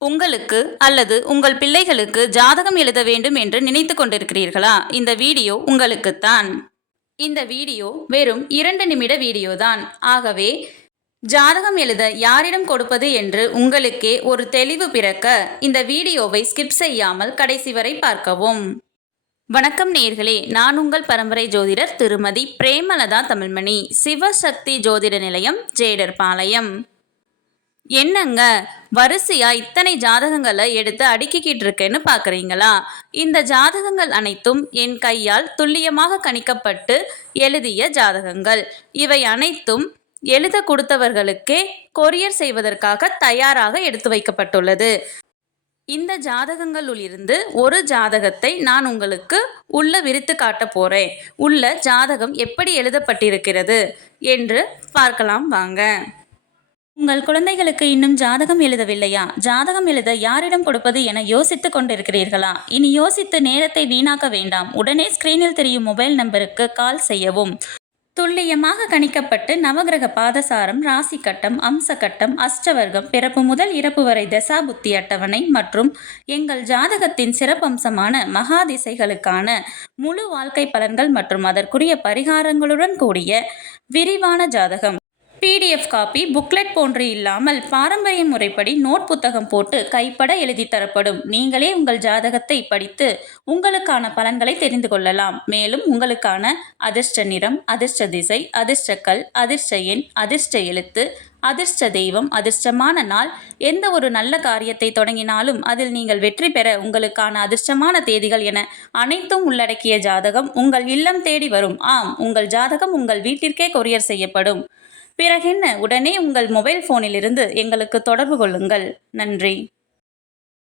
உங்களுக்கு அல்லது உங்கள் பிள்ளைகளுக்கு ஜாதகம் எழுத வேண்டும் என்று நினைத்து கொண்டிருக்கிறீர்களா? இந்த வீடியோ உங்களுக்குத்தான். இந்த வீடியோ வெறும் இரண்டு நிமிட வீடியோ தான். ஆகவே ஜாதகம் எழுத யாரிடம் கொடுப்பது என்று உங்களுக்கே ஒரு தெளிவு பிறக்க இந்த வீடியோவை ஸ்கிப் செய்யாமல் கடைசி வரை பார்க்கவும். வணக்கம் நேர்களே நான் உங்கள் பரம்பரை ஜோதிடர் திருமதி பிரேமலதா தமிழ்மணி சிவசக்தி ஜோதிட நிலையம் ஜேடர் பாளையம். என்னங்க? வரிசையா இத்தனை ஜாதகங்களை எடுத்து அடுக்கிக்கிட்டு இருக்கேன்னு பார்க்குறீங்களா இந்த ஜாதகங்கள் அனைத்தும் என் கையால் துல்லியமாக கணிக்கப்பட்டு எழுதிய ஜாதகங்கள். இவை அனைத்தும் எழுத கொடுத்தவர்களுக்கே கொரியர் செய்வதற்காக தயாராக எடுத்து வைக்கப்பட்டுள்ளது. இந்த ஜாதகங்களிலிருந்து ஒரு ஜாதகத்தை நான் உங்களுக்கு உள்ள விரித்து காட்ட போறேன். உள்ள ஜாதகம் எப்படி எழுதப்பட்டிருக்கிறது? என்று பார்க்கலாம் வாங்க. உங்கள் குழந்தைகளுக்கு இன்னும் ஜாதகம் எழுதவில்லையா? ஜாதகம் எழுத யாரிடம் கொடுப்பது என யோசித்துக் கொண்டிருக்கிறீர்களா? இனி யோசித்து நேரத்தை வீணாக்க வேண்டாம். உடனே ஸ்கிரீனில் தெரியும் மொபைல் நம்பருக்கு கால் செய்யவும். துல்லியமாக கணிக்கப்பட்டு நவகிரக பாதசாரம் ராசி கட்டம் அம்ச கட்டம் அஷ்டவர்க்கம் பிறப்பு முதல் இறப்பு வரை தசா புத்தி அட்டவணை மற்றும் எங்கள் ஜாதகத்தின் சிறப்பம்சமான மகாதிசைகளுக்கான முழு வாழ்க்கை பலன்கள் மற்றும் அதற்குரிய பரிகாரங்களுடன் கூடிய விரிவான ஜாதகம். பிடிஎஃப் காப்பி புக்லெட் போன்று இல்லாமல் பாரம்பரிய முறைப்படி நோட் புத்தகம் போட்டு கைப்பட எழுதி தரப்படும். நீங்களே உங்கள் ஜாதகத்தை படித்து உங்களுக்கான பலன்களை தெரிந்து கொள்ளலாம். மேலும் உங்களுக்கான அதிர்ஷ்ட நிறம் அதிர்ஷ்ட திசை அதிர்ஷ்டக்கல் அதிர்ஷ்ட எண் அதிர்ஷ்ட எழுத்து அதிர்ஷ்ட தெய்வம் அதிர்ஷ்டமான நாள் எந்த ஒரு நல்ல காரியத்தை தொடங்கினாலும் அதில் நீங்கள் வெற்றி பெற உங்களுக்கான அதிர்ஷ்டமான தேதிகள் என அனைத்தும் உள்ளடக்கிய ஜாதகம் உங்கள் இல்லம் தேடி வரும். ஆம் உங்கள் ஜாதகம் உங்கள் வீட்டிற்கே கொரியர் செய்யப்படும். பிறகென்ன உடனே உங்கள் மொபைல் ஃபோனிலிருந்து எங்களுக்கு தொடர்பு கொள்ளுங்கள். நன்றி.